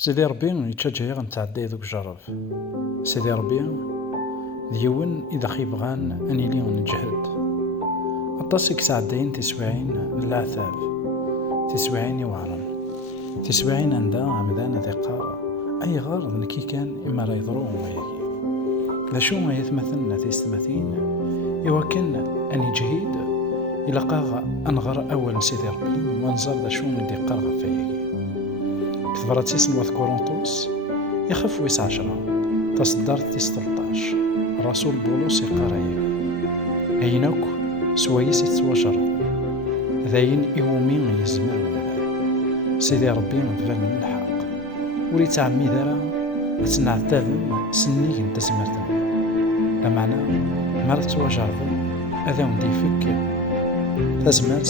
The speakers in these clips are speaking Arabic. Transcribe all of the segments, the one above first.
سيدي ربي يتشجع غنتعدى ذوك الجرف. سيدي ربي ديون إذا خيبغان أني لي نجهد أطاسك سعدين تسوعين العثاب تسوعين يوعرن تسوعين عندها عمدان ذقار أي غارض نكي كان إما لا يضرو وياكي ذا شو ما يتمثلنا تيستمثين إوا كان أني جهيد إلا قاغ أنغر أول سيدي ربي وانزر ذا شو من دي قرغ فياكي كثبرات سيسن وث كورنطوس يخف ويس 10 تصدرت تيس 13 رسول بولس يقرايا أينك سوايس يتواشر ذاين إيومين يزمر سيدي ربي مدفن الحق ولي تعمي ذرا تنعتذن سنيك انت سمرتن لمعنى مرت وجرب هذا ودي فك تزمر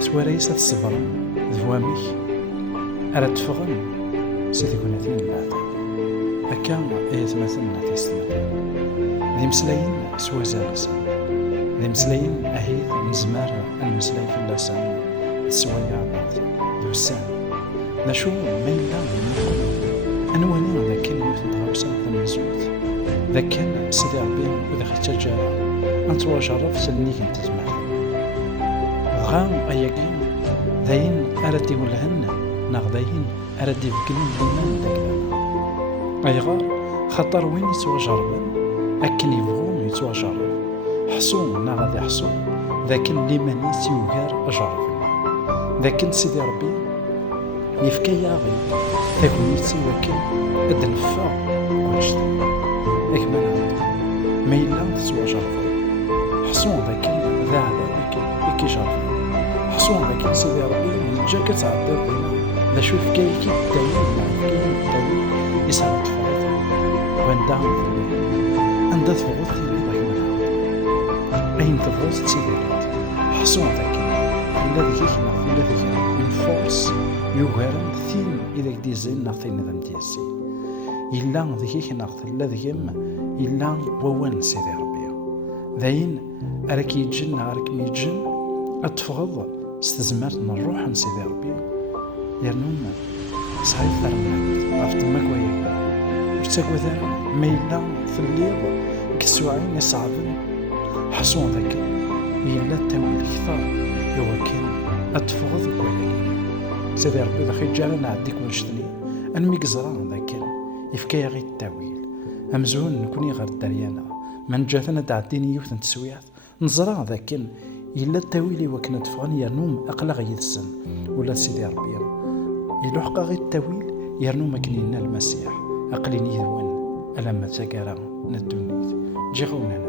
سواريس تصبر ذواميك أرد فغن سيدي كناتين العذاب هكا يتمثلنا تيستمثل ذي مسلايين سوا زالسا ذي مسلايين أهيد نزمار المسلاي في اللسان تسويا عباد ذو السان نشو ميلا أنواني ذا كان يوثد غوصا تنزوت ذا كان سيدي ربي وذا ختجارة أنت وجرف سنيك انت زمار غام أياكين ذاين أردي ولهن نغضين أردي بكلين ديمان داك أيغار خطر وين يتواجربن أكن يبغون يتواجرب حصون غادي حصون ذاكن لي مانيس يوغار أجرب ذاكن سيدي ربي يفكا ياغي ذاكن يتسوكن أدنفا واجد أكمل عاد ما إلا تتواجرب حصون ذاكن ذا عذابك إكي جرب حصون ذاكن سيدي ربي يجا كتعدى ذا شو فكايكي التاويل يسعى تفوض وين دعم عند تفوض في بيضك منها أين تفوض تسيدات حصون ذاك الذي يخنق الذي من فورس يوهرن ثين إذا ديزين نعطينا ذا مديزين إلا ذي يخنق الذي يم إلا ووان سيدي ربي ذاين أراك يجن أراك ميجن أتفوض استزمرت من الروح سيدي ربي يرنون صحيح ثرنا عرفت ماك وياك وتساكو ذا ميلا في الليل كسوعين يصعبن حصون ذاك إلا التاويل كثار يوكن أتفغض وياك سيدي ربي ذا جانا نعديك ونشتني أنا ميقزران ذاك يفكا غير التاويل أمزون نكوني غير الدريانة من جاثنا تعديني يوثن تسويات نزرع ذاك إلا التاويل يوكن أتفغن يرنوم أقلغ يدسن ولا سيدي ربي يلحق غير التاويل يرنو مكنينا المسيح أقليني ذوان ألم تقرا ندونيت جيغونا